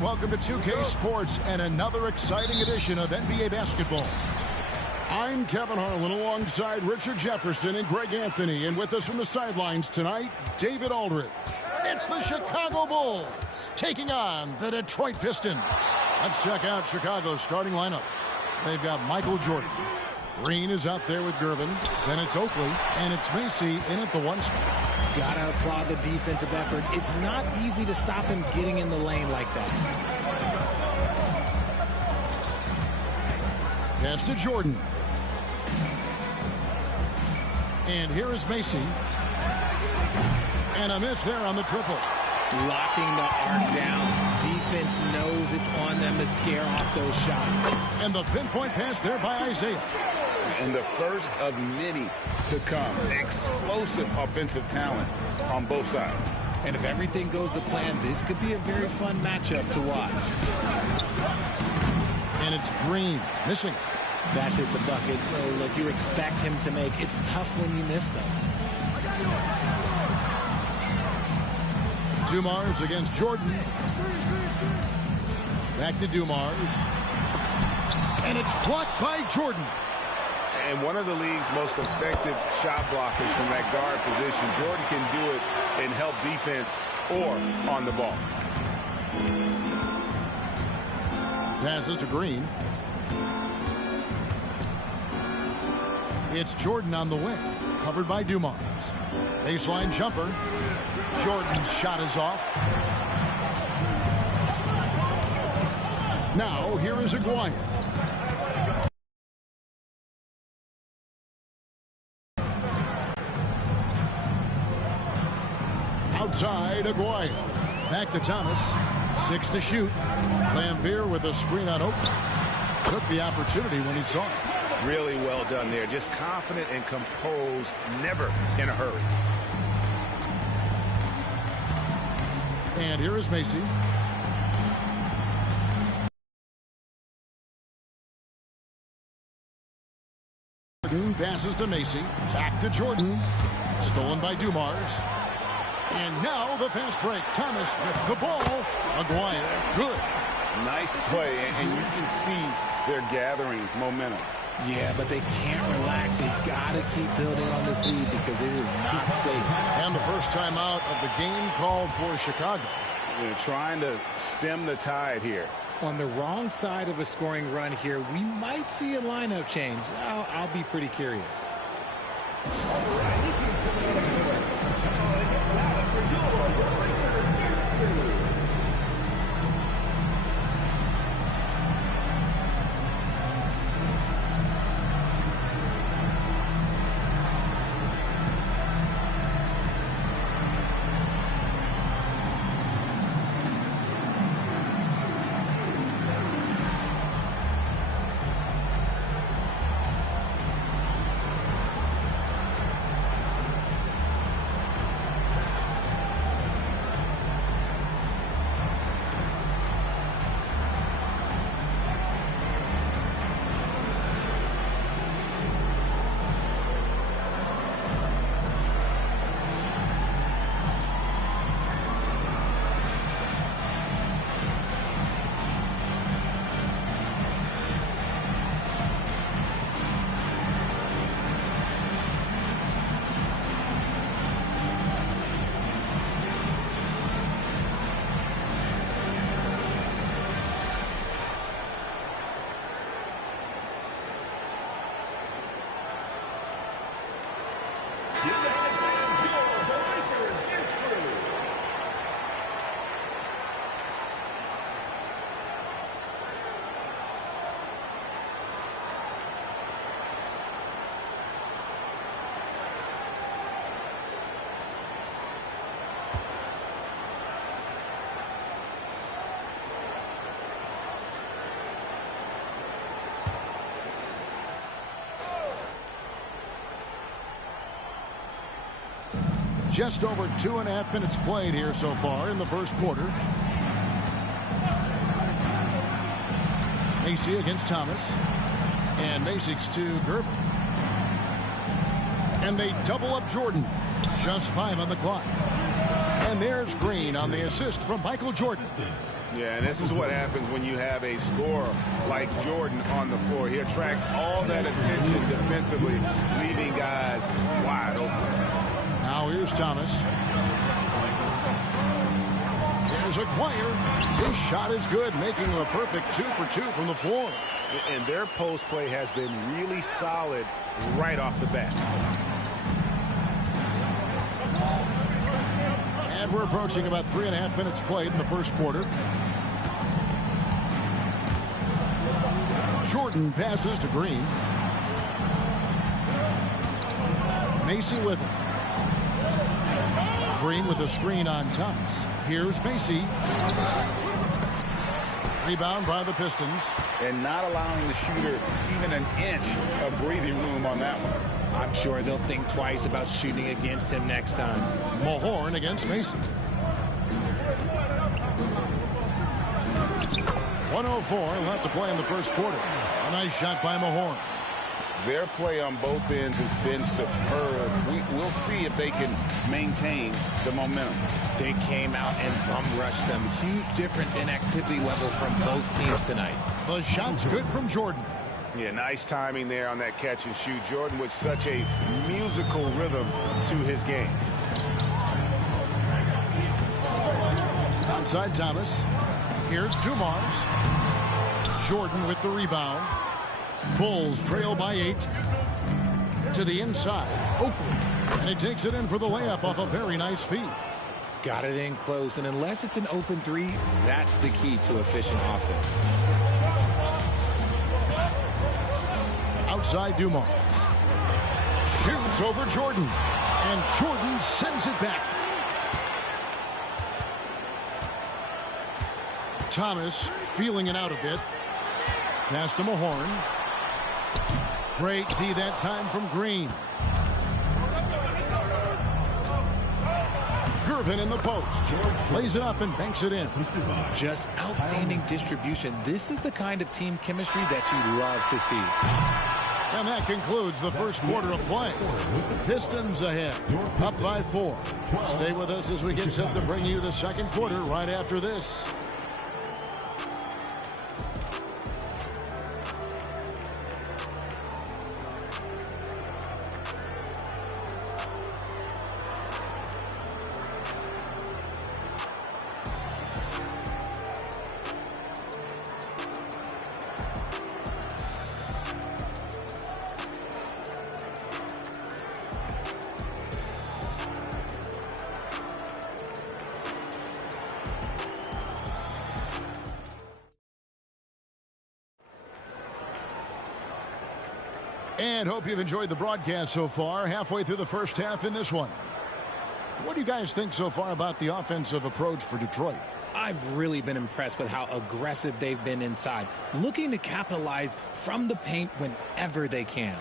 Welcome to 2K Sports and another exciting edition of NBA basketball. I'm Kevin Harlan alongside Richard Jefferson and Greg Anthony. And with us from the sidelines tonight, David Aldridge. It's the Chicago Bulls taking on the Detroit Pistons. Let's check out Chicago's starting lineup. They've got Michael Jordan. Green is out there with Gervin. Then it's Oakley, and it's Macy in at the 1 spot. Gotta applaud the defensive effort. It's not easy to stop him getting in the lane like that. Pass to Jordan. And here is Macy. And a miss there on the triple. Locking the arc down. Defense knows it's on them to scare off those shots. And the pinpoint pass there by Isaiah. And the first of many to come. Explosive offensive talent on both sides. And if everything goes to plan, this could be a very fun matchup to watch. And it's Green missing. That's just the bucket like you expect him to make. It's tough when you miss them. Dumars against Jordan. Back to Dumars. And it's blocked by Jordan. And one of the league's most effective shot blockers from that guard position. Jordan can do it in help defense or on the ball. Passes to Green. It's Jordan on the wing, covered by Dumars. Baseline jumper. Jordan's shot is off. Now, here is Aguirre. Outside, Aguirre. Back to Thomas. 6 to shoot. Lambeer with a screen on Oakley. Took the opportunity when he saw it. Really well done there. Just confident and composed. Never in a hurry. And here is Macy. Jordan passes to Macy. Back to Jordan. Stolen by Dumars. And now the fast break. Thomas with the ball. Aguirre, good. Nice play, and you can see they're gathering momentum. Yeah, but they can't relax. They got to keep building on this lead because it is not safe. And the first time out of the game called for Chicago. They're trying to stem the tide here. On the wrong side of a scoring run here, we might see a lineup change. I'll be pretty curious. Just over 2.5 minutes played here so far in the first quarter. Macy against Thomas. And Macy's to Gervin. And they double up Jordan. Just 5 on the clock. And there's Green on the assist from Michael Jordan. Yeah, and this is what happens when you have a scorer like Jordan on the floor. He attracts all that attention defensively, leaving guys wide open. Now here's Thomas. Here's Aguirre. His shot is good, making him a perfect 2 for 2 from the floor. And their post play has been really solid right off the bat. And we're approaching about 3.5 minutes played in the first quarter. Jordan passes to Green. Macy with him. Green with a screen on Thomas. Here's Macy. Rebound by the Pistons. And not allowing the shooter even an inch of breathing room on that one. I'm sure they'll think twice about shooting against him next time. Mahorn against Macy. 1:04 left to play in the first quarter. A nice shot by Mahorn. Their play on both ends has been superb. We'll see if they can maintain the momentum. They came out and bum rushed them. Huge difference in activity level from both teams tonight. The shot's good from Jordan. Yeah, nice timing there on that catch and shoot. Jordan with such a musical rhythm to his game. Outside Thomas. Here's Dumars. Jordan with the rebound. Bulls trail by 8. To the inside, Oakley. And he takes it in for the layup off a very nice feed. Got it in close, and unless it's an open three, that's the key to efficient offense. Outside Dumars. Shoots over Jordan. And Jordan sends it back. Thomas feeling it out a bit. Pass to Mahorn. Great D that time from Green. Gervin in the post. Lays it up and banks it in. Just outstanding distribution. This is the kind of team chemistry that you love to see. And that concludes the first quarter of play. Pistons ahead, up by 4. Stay with us as we get set to bring you the second quarter right after this. And hope you've enjoyed the broadcast so far. Halfway through the first half in this one. What do you guys think so far about the offensive approach for Detroit? I've really been impressed with how aggressive they've been inside, looking to capitalize from the paint whenever they can.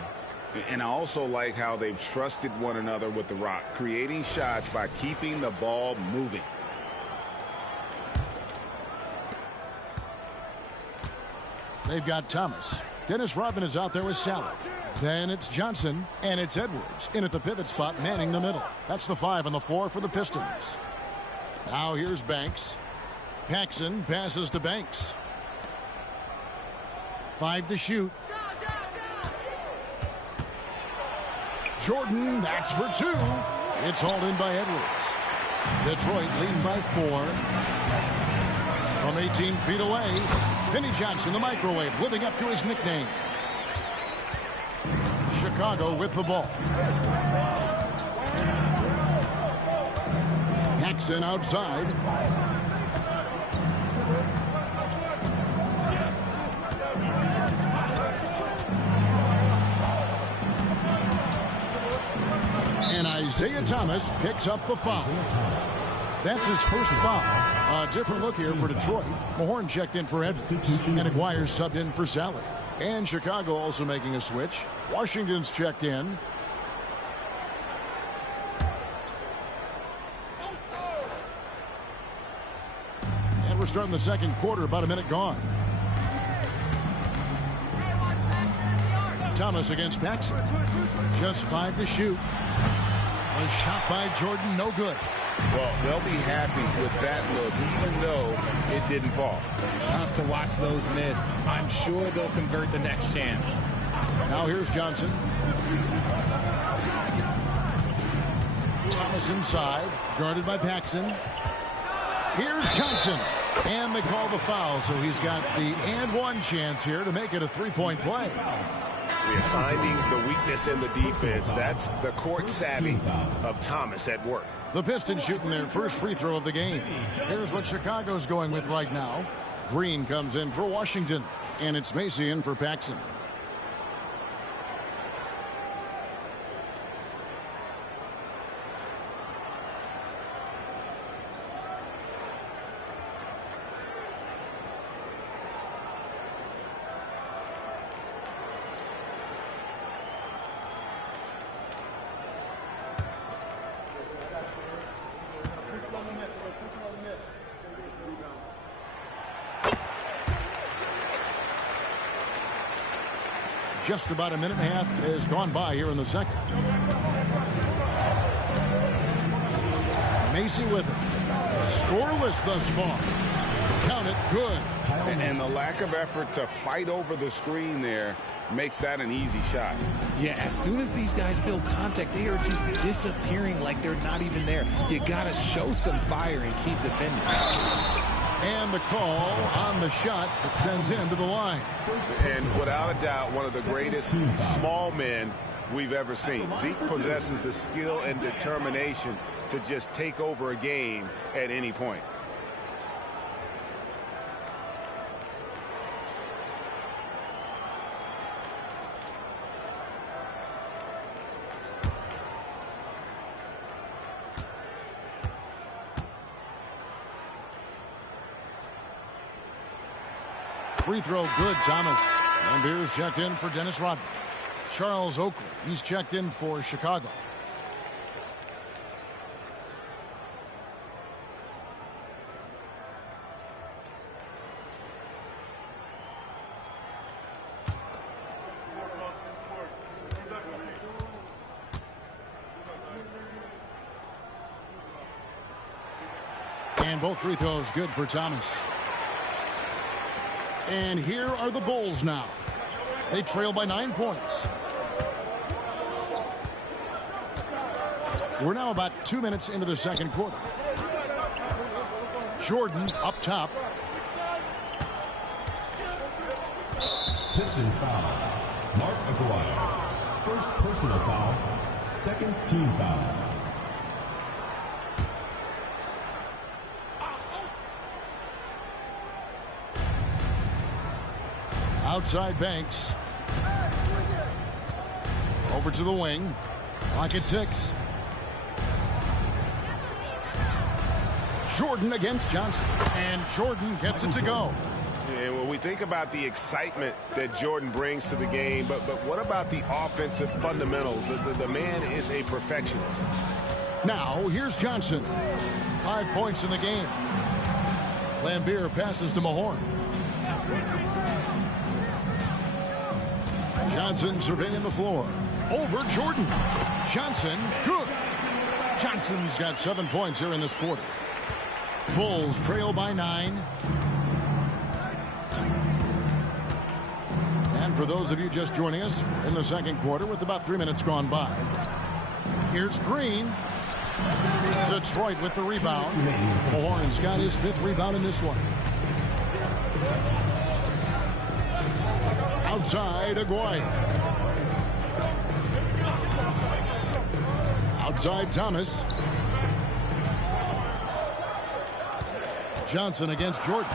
And I also like how they've trusted one another with the rock, creating shots by keeping the ball moving. They've got Thomas. Dennis Rodman is out there with Salad. Then it's Johnson, and it's Edwards in at the pivot spot, manning the middle. That's the 5 on the floor for the Pistons. Now here's Banks. Paxson passes to Banks. 5 to shoot. Jordan, that's for 2. It's hauled in by Edwards. Detroit leading by 4. From 18 feet away, Vinnie Johnson, the microwave, living up to his nickname. Chicago with the ball. Paxson outside. And Isaiah Thomas picks up the foul. That's his first foul. A different look here for Detroit. Mahorn checked in for Edwards. And Aguirre subbed in for Salad. And Chicago also making a switch. Washington's checked in. And we're starting the second quarter, about a minute gone. Thomas against Paxson. Just 5 to shoot. A shot by Jordan, no good. Well, they'll be happy with that look, even though it didn't fall. Tough to watch those miss. I'm sure they'll convert the next chance. Now here's Johnson. Thomas inside, guarded by Paxson. Here's Johnson. And they call the foul, so he's got the and one chance here to make it a three-point play. We're finding the weakness in the defense. That's the court savvy of Thomas at work. The Pistons shooting their first free throw of the game. Here's what Chicago's going with right now. Green comes in for Washington, and it's Macy in for Paxson. Just about a minute and a half has gone by here in the second. Macy with it. Scoreless thus far. Count it, good. And the lack of effort to fight over the screen there makes that an easy shot. Yeah, as soon as these guys feel contact, they are just disappearing like they're not even there. You got to show some fire and keep defending. And the call on the shot that sends him to the line. And without a doubt, one of the greatest small men we've ever seen. Zeke possesses the skill and determination to just take over a game at any point. Free throw good, Thomas. And Beers checked in for Dennis Rodman. Charles Oakley, he's checked in for Chicago. And both free throws good for Thomas. And here are the Bulls now. They trail by 9 points. We're now about 2 minutes into the second quarter. Jordan up top. Pistons foul. Mark Aguirre. First personal foul. Second team foul. Outside Banks. Over to the wing. Clock at 6. Jordan against Johnson. And Jordan gets it to go. And when we think about the excitement that Jordan brings to the game, but what about the offensive fundamentals? The man is a perfectionist. Now, here's Johnson. 5 points in the game. Lambeer passes to Mahorn. Johnson surveying the floor. Over Jordan. Johnson, good. Johnson's got 7 points here in this quarter. Bulls trail by 9. And for those of you just joining us, we're in the second quarter with about 3 minutes gone by. Here's Green. Detroit with the rebound. Mahorn's got his 5th rebound in this one. Outside, Aguirre. Outside, Thomas. Johnson against Jordan.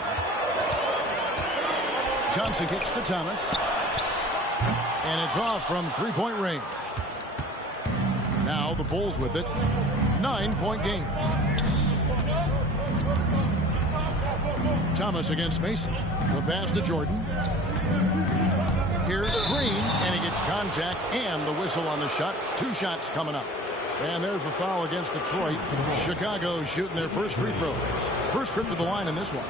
Johnson kicks to Thomas. And it's off from 3-point range. Now the Bulls with it. 9-point game. Thomas against Mason. The pass to Jordan. Here's Green, and he gets contact and the whistle on the shot. 2 shots coming up. And there's the foul against Detroit. Chicago shooting their first free throws. First trip to the line in this one.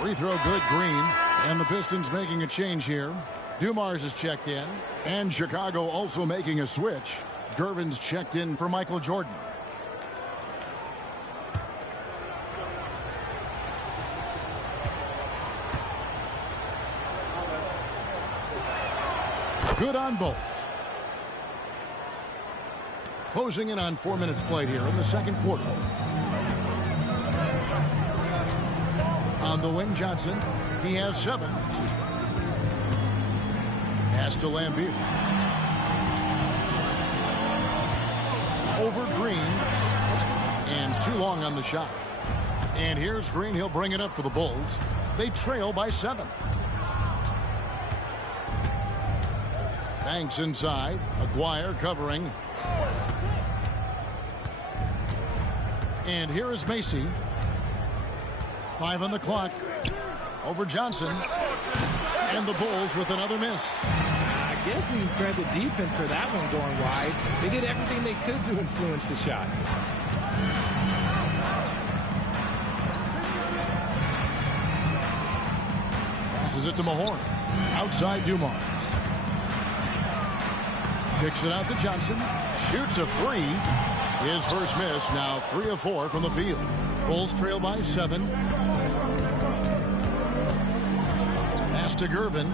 Free throw good, Green. And the Pistons making a change here. Dumars is checked in. And Chicago also making a switch. Gervin's checked in for Michael Jordan. Good on both. Closing in on 4 minutes played here in the second quarter. On the wing, Johnson. He has 7. Pass to Lambeer. Over Green. And too long on the shot. And here's Green. He'll bring it up for the Bulls. They trail by 7. Banks inside. Aguirre covering. And here is Macy. 5 on the clock. Over Johnson. And the Bulls with another miss. I guess we can credit the defense for that one going wide. They did everything they could to influence the shot. Passes it to Mahorn. Outside Dumars. Kicks it out to Johnson. Shoots a 3. His first miss. Now 3 of 4 from the field. Bulls trail by 7. Pass to Gervin.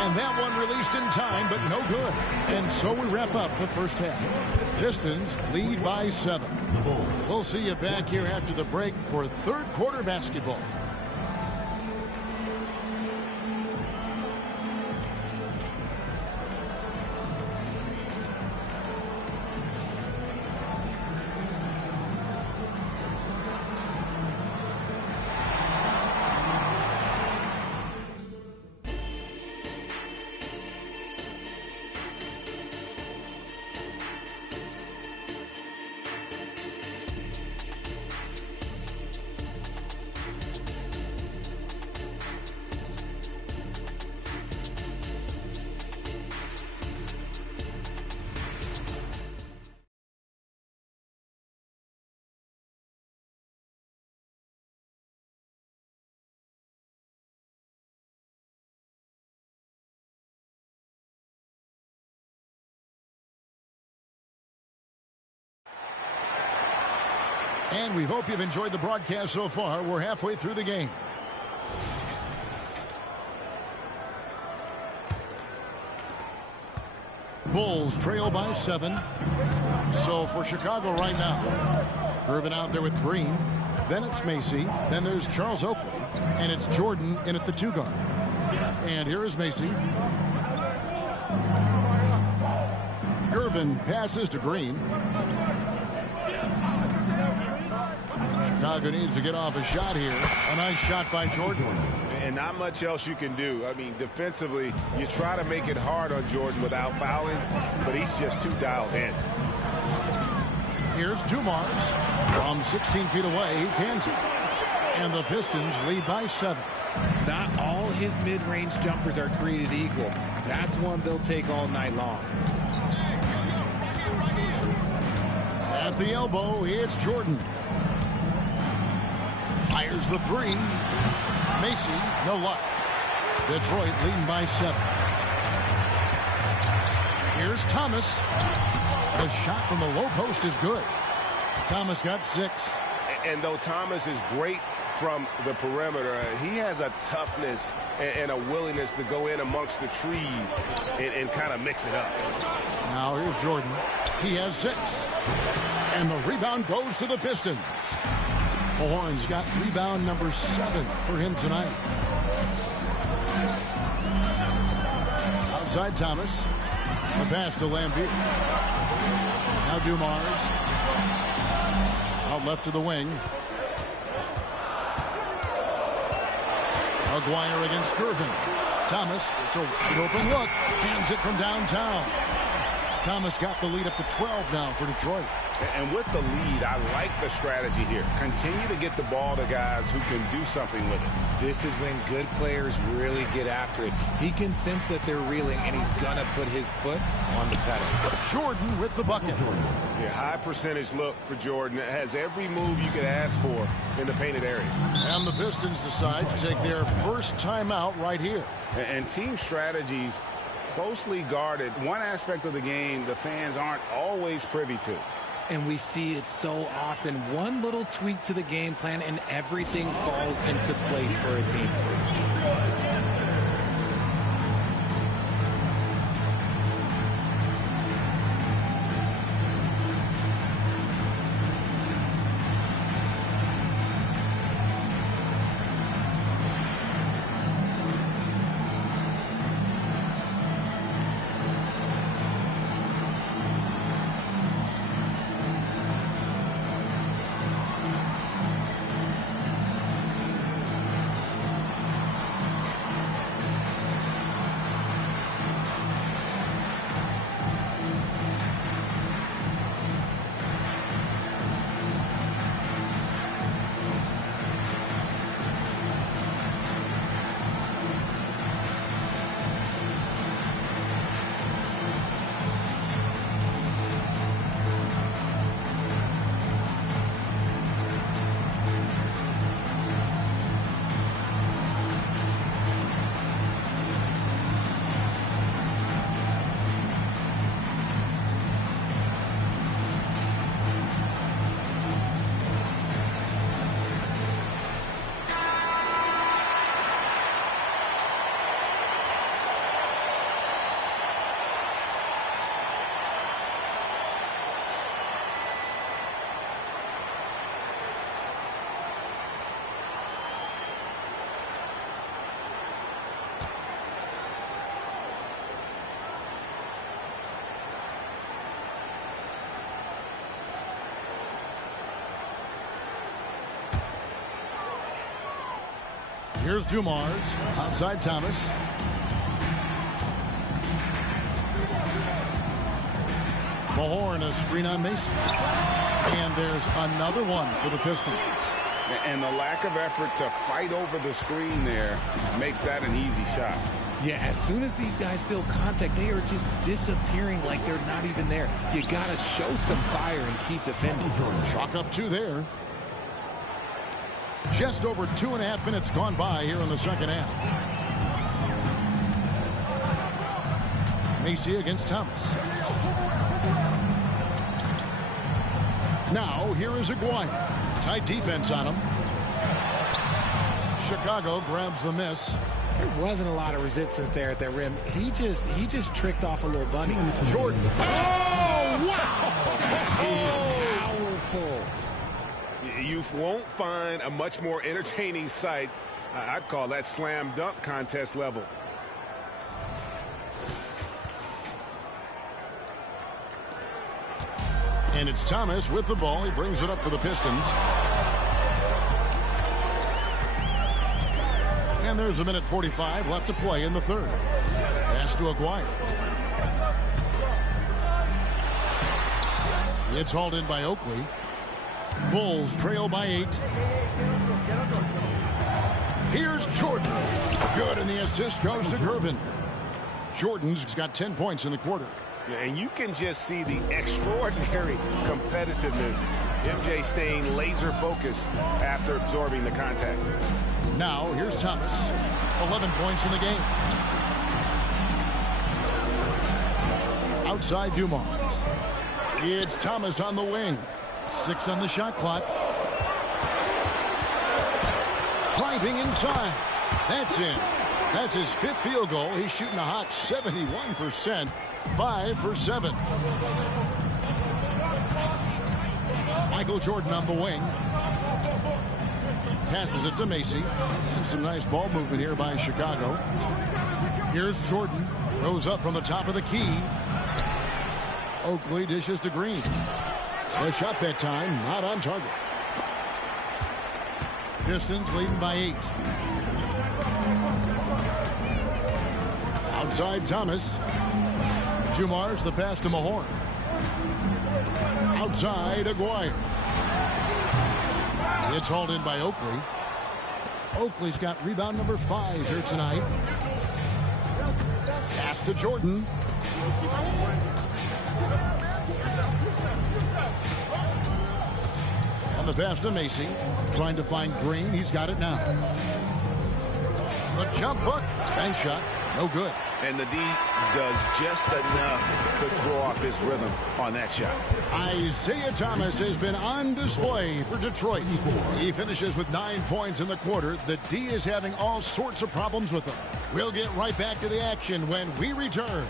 And that one released in time, but no good. And so we wrap up the first half. Pistons lead by 7. We'll see you back here after the break for third quarter basketball. And we hope you've enjoyed the broadcast so far. We're halfway through the game. Bulls trail by 7. So for Chicago right now, Gervin out there with Green. Then it's Macy. Then there's Charles Oakley. And it's Jordan in at the 2 guard. And here is Macy. Gervin passes to Green. Chicago needs to get off a shot here. A nice shot by Jordan. And not much else you can do. I mean, defensively, you try to make it hard on Jordan without fouling, but he's just too dialed in. Here's Dumars. From 16 feet away, he cans it. And the Pistons lead by 7. Not all his mid-range jumpers are created equal. That's one they'll take all night long. At the elbow, it's Jordan. Fires the 3. Macy, no luck. Detroit leading by 7. Here's Thomas. The shot from the low post is good. Thomas got 6. And though Thomas is great from the perimeter, he has a toughness and a willingness to go in amongst the trees and kind of mix it up. Now here's Jordan. He has 6. And the rebound goes to the Pistons. Horn's got rebound number 7 for him tonight. Outside Thomas. The pass to Lambeer. Now Dumars. Out left to the wing. Aguirre against Gervin. Thomas, it's a wide open look. Hands it from downtown. Thomas got the lead up to 12 now for Detroit. And with the lead, I like the strategy here. Continue to get the ball to guys who can do something with it. This is when good players really get after it. He can sense that they're reeling, and he's going to put his foot on the pedal. Jordan with the bucket. Yeah, high percentage look for Jordan. It has every move you could ask for in the painted area. And the Pistons decide to take their first timeout right here. And team strategies closely guarded. One aspect of the game the fans aren't always privy to. And we see it so often. One little tweak to the game plan and everything falls into place for a team. Here's Dumars outside Thomas. Mahorn, a screen on Mason. And there's another one for the Pistons. And the lack of effort to fight over the screen there makes that an easy shot. Yeah, as soon as these guys feel contact, they are just disappearing like they're not even there. You got to show some fire and keep defending. Chalk up 2 there. Just over 2.5 minutes gone by here in the second half. Macy against Thomas. Now here is Aguirre. Tight defense on him. Chicago grabs the miss. There wasn't a lot of resistance there at the rim. He just tricked off a little bunny. Jordan. Oh, wow! He's powerful. You won't find a much more entertaining sight. I'd call that slam dunk contest level. And it's Thomas with the ball. He brings it up for the Pistons. And there's 1:45 left to play in the third. Pass to Aguirre. It's hauled in by Oakley. Bulls trail by 8. Here's Jordan. Good, and the assist goes to Gervin. Jordan's got 10 points in the quarter. And you can just see the extraordinary competitiveness. MJ staying laser focused after absorbing the contact. Now here's Thomas. 11 points in the game. Outside Dumars. It's Thomas on the wing. 6 on the shot clock. Driving inside. That's in. That's his 5th field goal. He's shooting a hot 71%. 5 for 7. Michael Jordan on the wing. Passes it to Macy. And some nice ball movement here by Chicago. Here's Jordan. Goes up from the top of the key. Oakley dishes to Green. The shot that time, not on target. Pistons leading by 8. Outside Thomas. Dumars, the pass to Mahorn. Outside Aguirre. It's hauled in by Oakley. Oakley's got rebound number 5 here tonight. Pass to Jordan. On the pass to Macy. Trying to find Green. He's got it now. The jump hook. Bank shot. No good. And the D does just enough to throw off his rhythm on that shot. Isaiah Thomas has been on display for Detroit. He finishes with 9 points in the quarter. The D is having all sorts of problems with him. We'll get right back to the action when we return.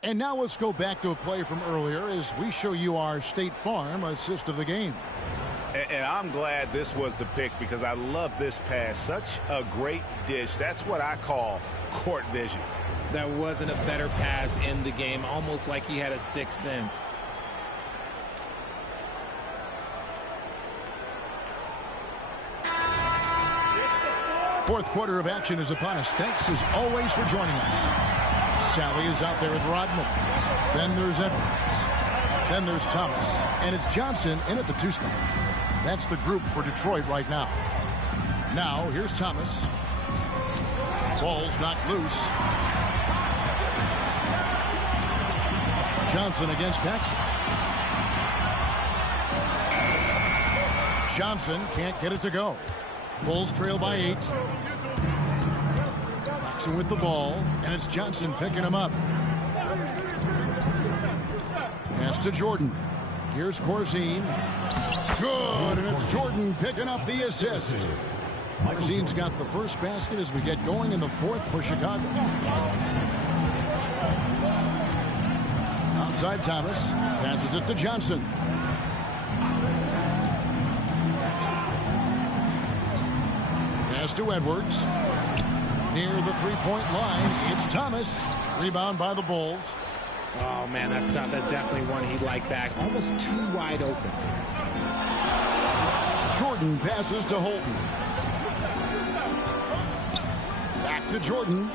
And now let's go back to a play from earlier as we show you our State Farm assist of the game. And I'm glad this was the pick because I love this pass. Such a great dish. That's what I call court vision. There wasn't a better pass in the game, almost like he had a sixth sense. Fourth quarter of action is upon us. Thanks as always for joining us. Sally is out there with Rodman. Then there's Edwards. Then there's Thomas. And it's Johnson in at the 2 spot. That's the group for Detroit right now. Now, here's Thomas. Ball's knocked loose. Johnson against Paxson. Johnson can't get it to go. Bulls trail by 8. Paxson with the ball, and it's Johnson picking him up. Pass to Jordan. Here's Corzine. Good, and it's Jordan picking up the assist. Corzine's got the first basket as we get going in the 4th for Chicago. Outside Thomas. Passes it to Johnson. Pass to Edwards. Near the 3-point line, it's Thomas. Rebound by the Bulls. Oh, man, that's tough. That's definitely one he'd like back. Almost too wide open. Jordan passes to Holton. Back to Jordan.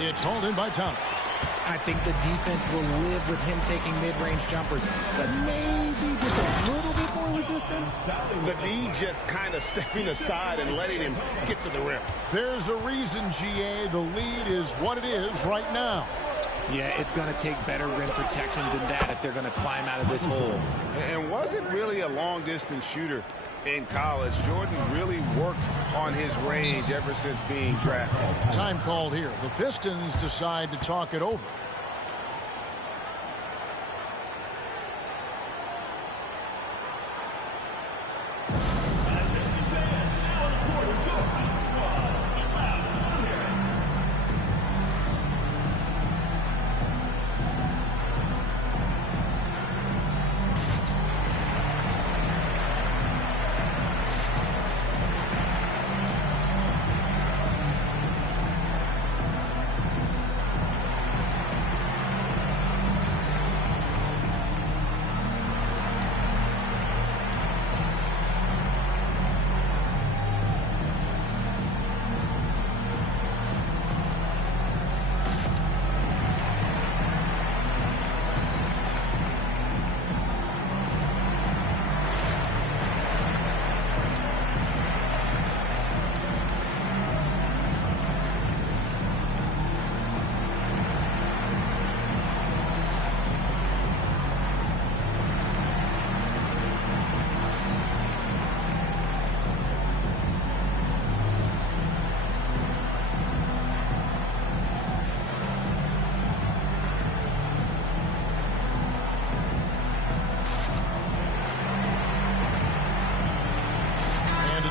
It's hauled in by Thomas. I think the defense will live with him taking mid-range jumpers, but maybe just a little bit more resistance. The D just kind of stepping aside and letting him get to the rim. There's a reason, GA. The lead is what it is right now. Yeah, it's going to take better rim protection than that if they're going to climb out of this hole. And wasn't really a long-distance shooter in college. Jordan really worked on his range ever since being drafted. Time called here. The Pistons decide to talk it over.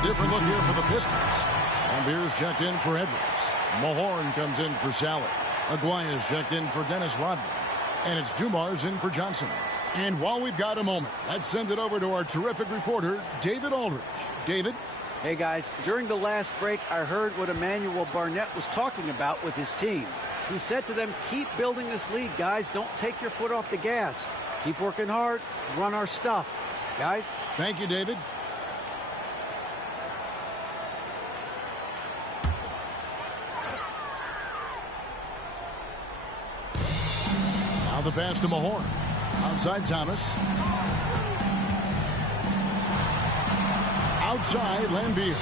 Different look here for the Pistons. Ambier's checked in for Edwards. Mahorn comes in for Sally. Aguaya's checked in for Dennis Rodman. And it's Dumars in for Johnson. And while we've got a moment, let's send it over to our terrific reporter, David Aldridge. David? Hey, guys. During the last break, I heard what Emmanuel Barnett was talking about with his team. He said to them, keep building this lead, guys. Don't take your foot off the gas. Keep working hard. Run our stuff. Guys? Thank you, David. Now the pass to Mahorn. Outside Thomas. Outside Lambier.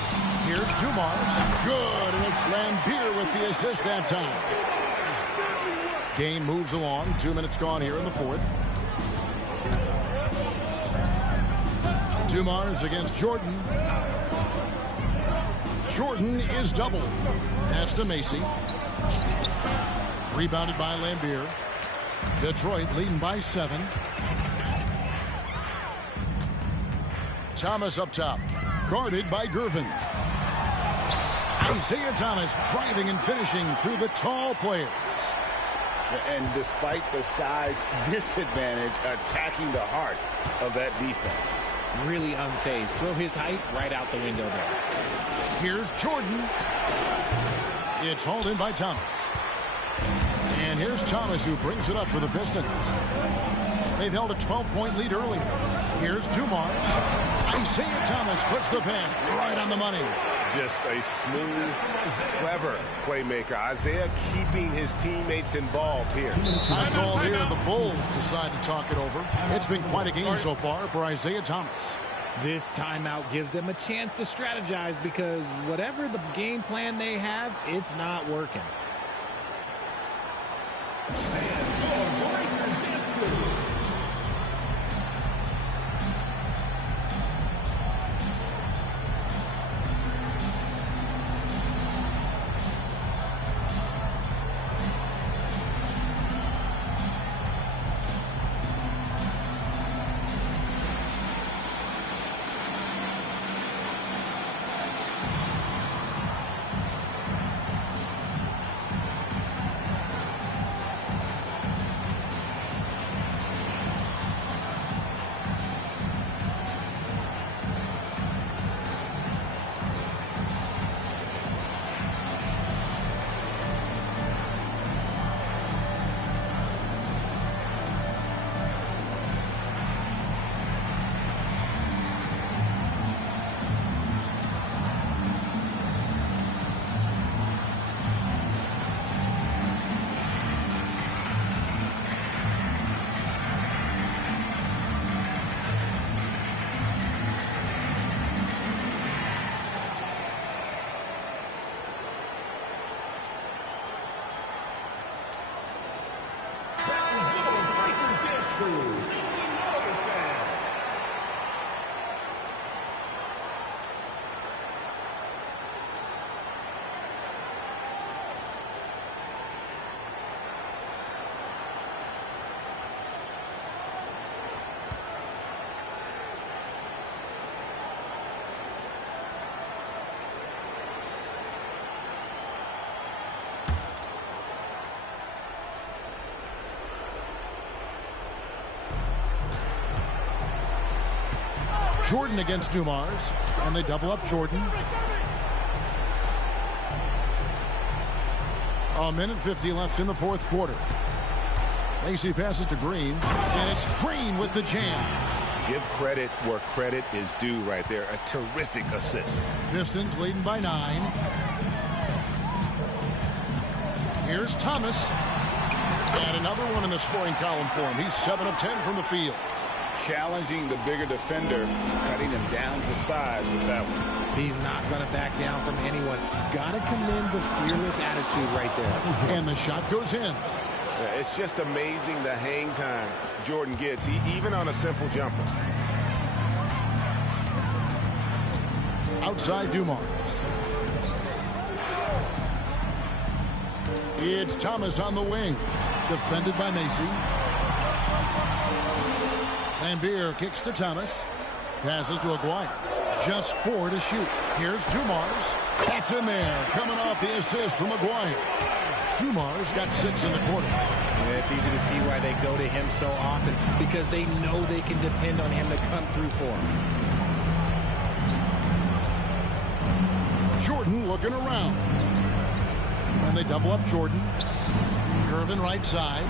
Here's Dumars. Good, and it's Lambier with the assist that time. Game moves along. 2 minutes gone here in the fourth. Dumars against Jordan. Jordan is doubled. Pass to Macy. Rebounded by Lambier. Detroit leading by 7. Thomas up top. Guarded by Gervin. Isaiah Thomas driving and finishing through the tall players. And despite the size disadvantage, attacking the heart of that defense. Really unfazed. Throw his height right out the window there. Here's Jordan. It's hauled in by Thomas. And here's Thomas who brings it up for the Pistons. They've held a 12-point lead earlier. Here's Dumars. Isaiah Thomas puts the pass right on the money. Just a smooth, clever playmaker. Isaiah keeping his teammates involved here. Time call here. The Bulls decide to talk it over. It's been quite a game so far for Isaiah Thomas. This timeout gives them a chance to strategize because whatever the game plan they have, it's not working. Jordan against Dumars, and they double up Jordan. A minute 50 left in the fourth quarter. Macy passes to Green, and it's Green with the jam. Give credit where credit is due right there. A terrific assist. Pistons leading by 9. Here's Thomas. And another one in the scoring column for him. He's 7 of 10 from the field. Challenging the bigger defender, cutting him down to size with that one. He's not going to back down from anyone. Got to commend the fearless attitude right there. And the shot goes in. Yeah, it's just amazing the hang time Jordan gets, even on a simple jumper. Outside Dumars. It's Thomas on the wing. Defended by Macy. Lambier kicks to Thomas. Passes to Aguirre. Just 4 to shoot. Here's Dumars. That's in there. Coming off the assist from Aguirre. Dumars got 6 in the quarter. Yeah, it's easy to see why they go to him so often, because they know they can depend on him to come through for them. Jordan looking around. And they double up Jordan. Gervin right side.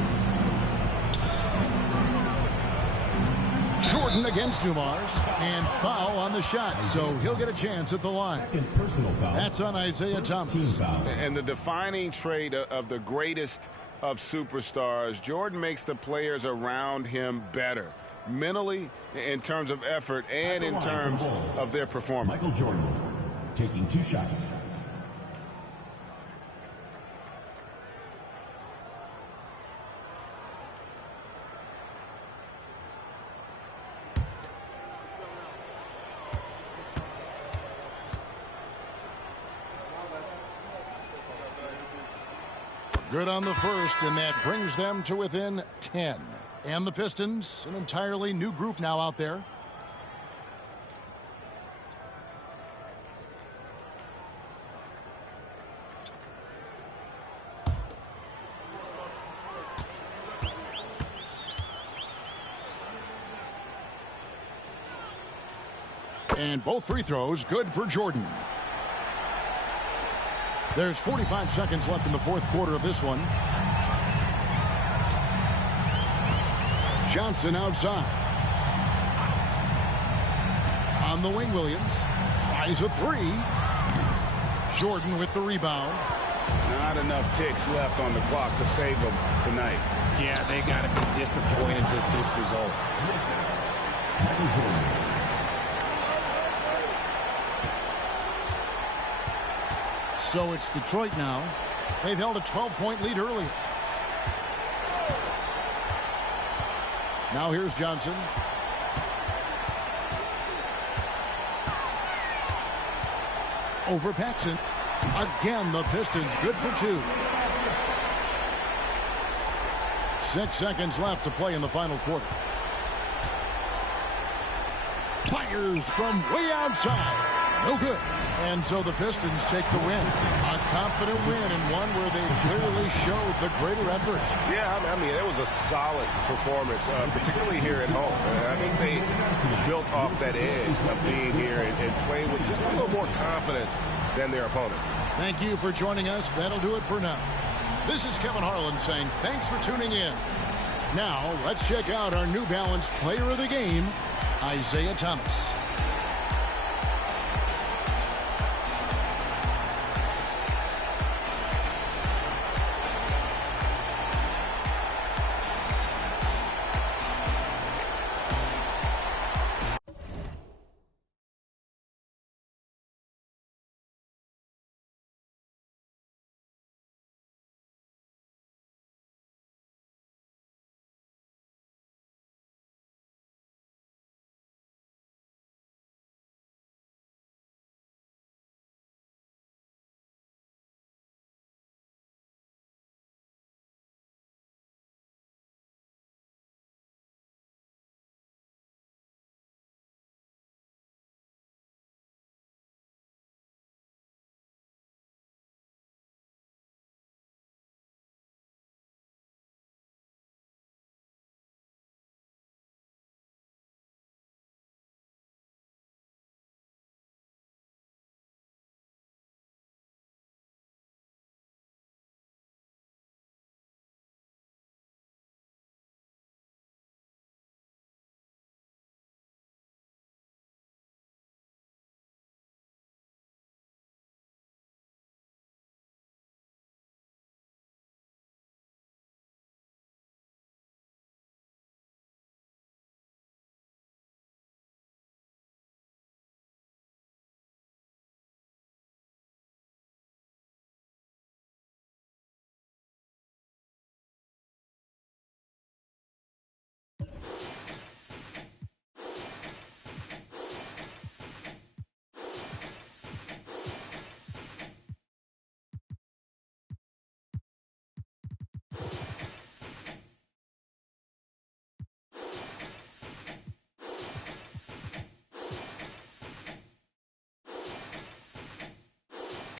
Jordan against Dumars, and foul on the shot, so he'll get a chance at the line. Second personal foul. That's on Isaiah Thomas. And the defining trait of the greatest of superstars, Jordan makes the players around him better, mentally, in terms of effort, and in terms of their performance. Michael Jordan taking 2 shots. Good on the first, and that brings them to within 10. And the Pistons, an entirely new group now out there. And both free throws good for Jordan. There's 45 seconds left in the fourth quarter of this one. Johnson outside. On the wing, Williams tries a 3. Jordan with the rebound. Not enough ticks left on the clock to save them tonight. Yeah, they got to be disappointed with this result. Michael Jordan. So it's Detroit now. They've held a 12-point lead earlier. Now here's Johnson. Over Paxson. Again, the Pistons good for 2. 6 seconds left to play in the final quarter. Fires from way outside. No good. And so the Pistons take the win. A confident win, and one where they clearly showed the greater effort. Yeah, I mean, it was a solid performance, particularly here at home. I think they built off that edge of being here and playing with just a little more confidence than their opponent. Thank you for joining us. That'll do it for now. This is Kevin Harlan saying thanks for tuning in. Now, let's check out our New Balance player of the game, Isaiah Thomas.